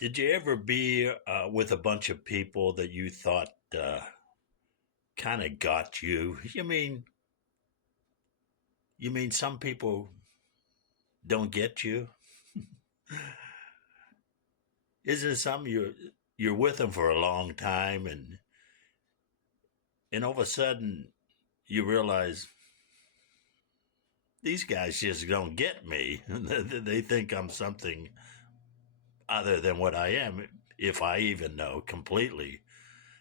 Did you ever be with a bunch of people that you thought kind of got you? You mean some people don't get you? Isn't it something you're with them for a long time, and all of a sudden you realize these guys just don't get me. They think I'm something other than what I am, if I even know completely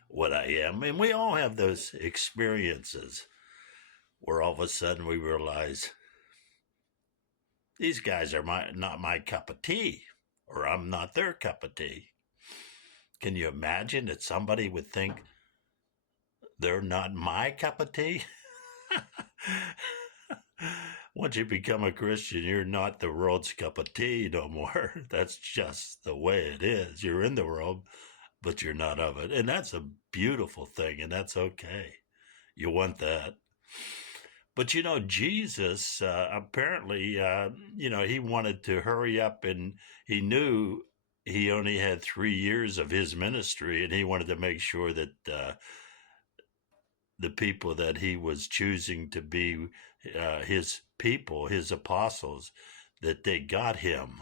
what I am. And we all have those experiences where all of a sudden we realize these guys are not my cup of tea, or I'm not their cup of tea. Can you imagine that somebody would think they're not my cup of tea? Once you become a Christian, you're not the world's cup of tea no more. That's just the way it is. You're in the world, but you're not of it. And that's a beautiful thing, and that's okay. You want that. But Jesus apparently, he wanted to hurry up, and he knew he only had 3 years of his ministry, and he wanted to make sure that the people that he was choosing to be his people, his apostles, that they got him.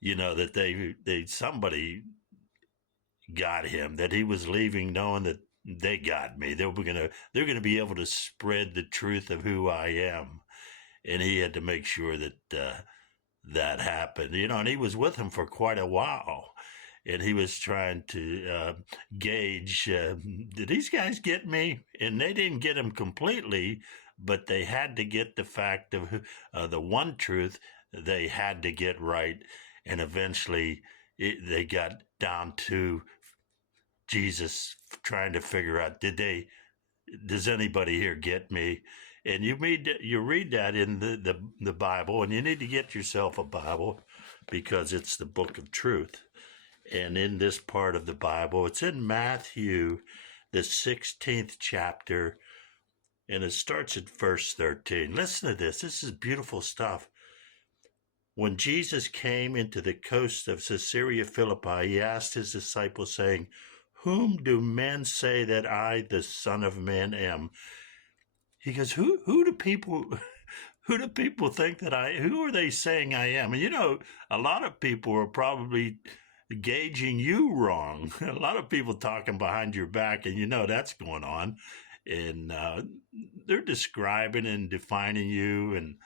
That they somebody got him, that he was leaving knowing that they got me. They're gonna be able to spread the truth of who I am, and he had to make sure that that happened. And he was with him for quite a while, and he was trying to gauge, did these guys get me? And they didn't get him completely, but they had to get the fact of the one truth they had to get right, and eventually they got down to Jesus trying to figure out, does anybody here get me? And you read that in the Bible, and you need to get yourself a Bible because it's the book of truth. And in this part of the Bible, it's in Matthew, the 16th chapter, and it starts at verse 13. Listen to this. This is beautiful stuff. When Jesus came into the coast of Caesarea Philippi, he asked his disciples, saying, "Whom do men say that I, the Son of Man, am?" He goes, who do people who do people think that who are they saying I am? And a lot of people are probably gauging you wrong. A lot of people talking behind your back, and that's going on. And they're describing and defining you and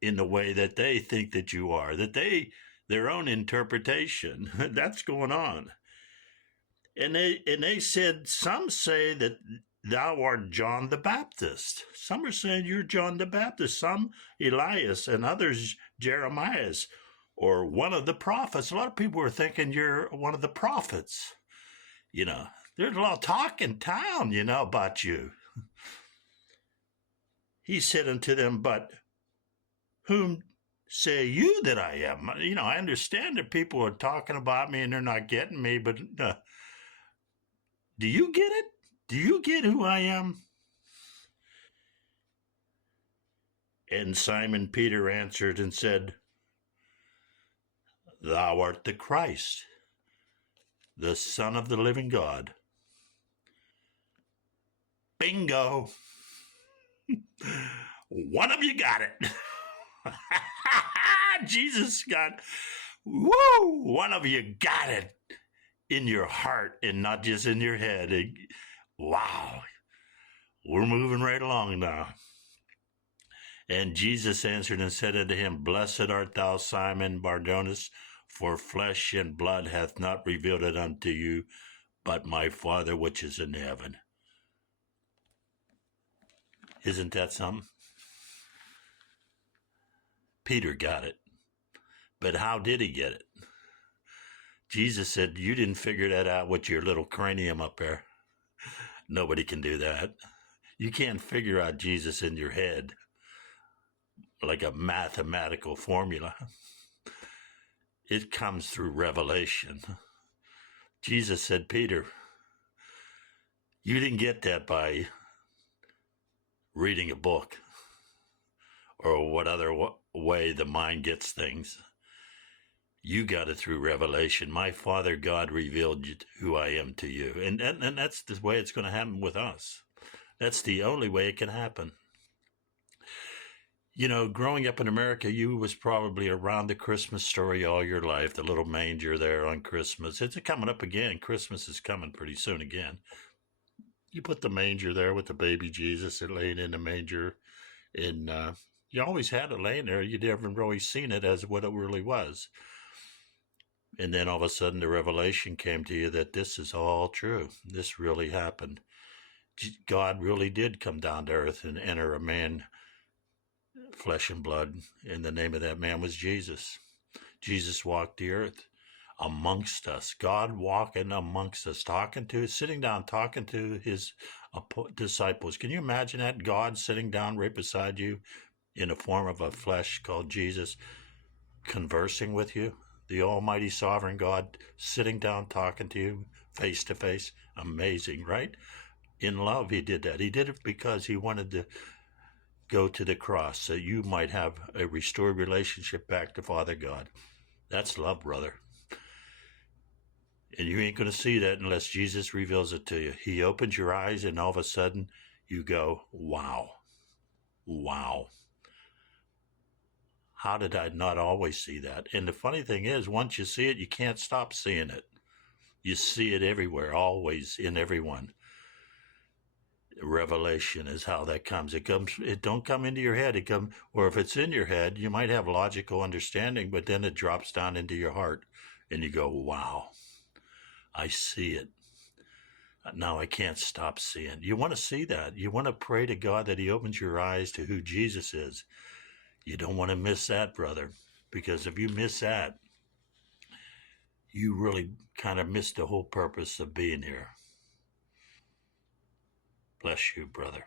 in the way that they think that you are, their own interpretation. That's going on. And they said, some say that thou art John the Baptist. Some are saying you're John the Baptist. Some Elias, and others Jeremias, or one of the prophets. A lot of people are thinking you're one of the prophets. There's a lot of talk in town, about you. He said unto them, "But whom say you that I am?" I understand that people are talking about me and they're not getting me, but do you get it? Do you get who I am? And Simon Peter answered and said, "Thou art the Christ, the Son of the living God." Bingo! One of you got it. Jesus got, woo! One of you got it in your heart and not just in your head. Wow. We're moving right along now. And Jesus answered and said unto him, "Blessed art thou, Simon Barjonas, for flesh and blood hath not revealed it unto you, but my Father which is in heaven." Isn't that something? Peter got it. But how did he get it? Jesus said, "You didn't figure that out with your little cranium up there. Nobody can do that. You can't figure out Jesus in your head like a mathematical formula. It comes through revelation." Jesus said, "Peter, you didn't get that by reading a book or what other way the mind gets things. You got it through revelation. My Father God revealed who I am to you. And that's the way it's going to happen with us. That's the only way it can happen. You know, growing up in America, you was probably around the Christmas story all your life. The little manger there on Christmas. It's coming up again. Christmas is coming pretty soon again. You put the manger there with the baby Jesus that laying in the manger, and you always had it laying there. You never really seen it as what it really was. And then all of a sudden, the revelation came to you that this is all true. This really happened. God really did come down to earth and enter a man, flesh and blood, and the name of that man was Jesus. Jesus walked the earth amongst us. God walking amongst us, sitting down, talking to his disciples. Can you imagine that? God sitting down right beside you in the form of a flesh called Jesus, conversing with you. The Almighty Sovereign God sitting down, talking to you face to face. Amazing, right? In love, he did that. He did it because he wanted to go to the cross so you might have a restored relationship back to Father God. That's love, brother. And you ain't going to see that unless Jesus reveals it to you. He opens your eyes, and all of a sudden you go, wow, wow. How did I not always see that? And the funny thing is, once you see it, you can't stop seeing it. You see it everywhere, always, in everyone. Revelation is how that comes. It don't come into your head. Or if it's in your head, you might have logical understanding, but then it drops down into your heart and you go, wow, I see it. Now I can't stop seeing. You want to see that. You want to pray to God that he opens your eyes to who Jesus is. You don't want to miss that, brother, because if you miss that, you really kind of miss the whole purpose of being here. Bless you, brother.